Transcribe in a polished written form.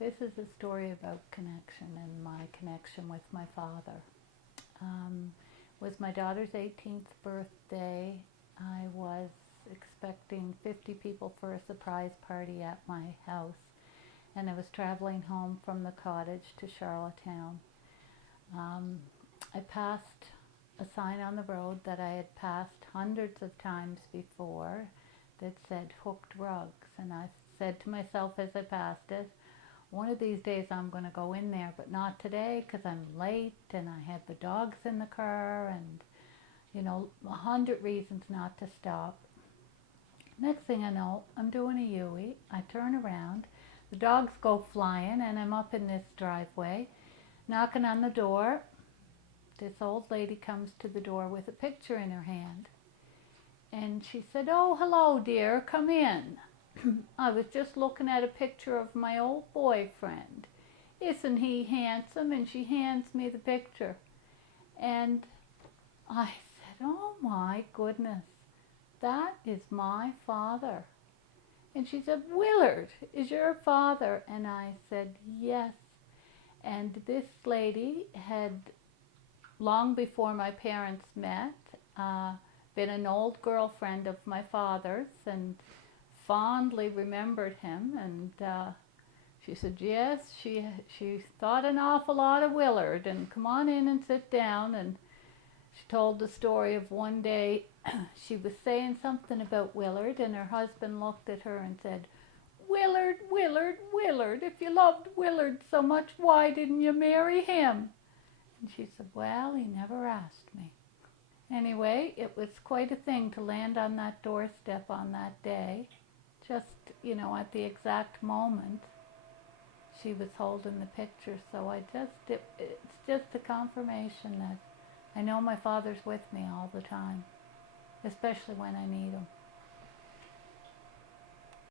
This is a story about connection and my connection with my father. It was my daughter's 18th birthday. I was expecting 50 people for a surprise party at my house, and I was traveling home from the cottage to Charlottetown. I passed a sign on the road that I had passed hundreds of times before that said hooked rugs, and I said to myself as I passed it, one of these days I'm going to go in there, but not today because I'm late and I had the dogs in the car and, 100 reasons not to stop. Next thing I know, I'm doing a U-E. I turn around, the dogs go flying, and I'm up in this driveway, knocking on the door. This old lady comes to the door with a picture in her hand. And she said, "Oh, hello, dear, come in. I was just looking at a picture of my old boyfriend. Isn't he handsome?" And she hands me the picture. And I said, "Oh my goodness, that is my father." And she said, "Willard is your father?" And I said, "Yes." And this lady had, long before my parents met, been an old girlfriend of my father's and fondly remembered him. And she said, yes, she thought an awful lot of Willard, and come on in and sit down. And she told the story of one day she was saying something about Willard, and her husband looked at her and said, "Willard, Willard, Willard, if you loved Willard so much, why didn't you marry him?" And she said, "Well, he never asked me." Anyway, it was quite a thing to land on that doorstep on that day. Just, at the exact moment she was holding the picture. So it's just a confirmation that I know my father's with me all the time, especially when I need him.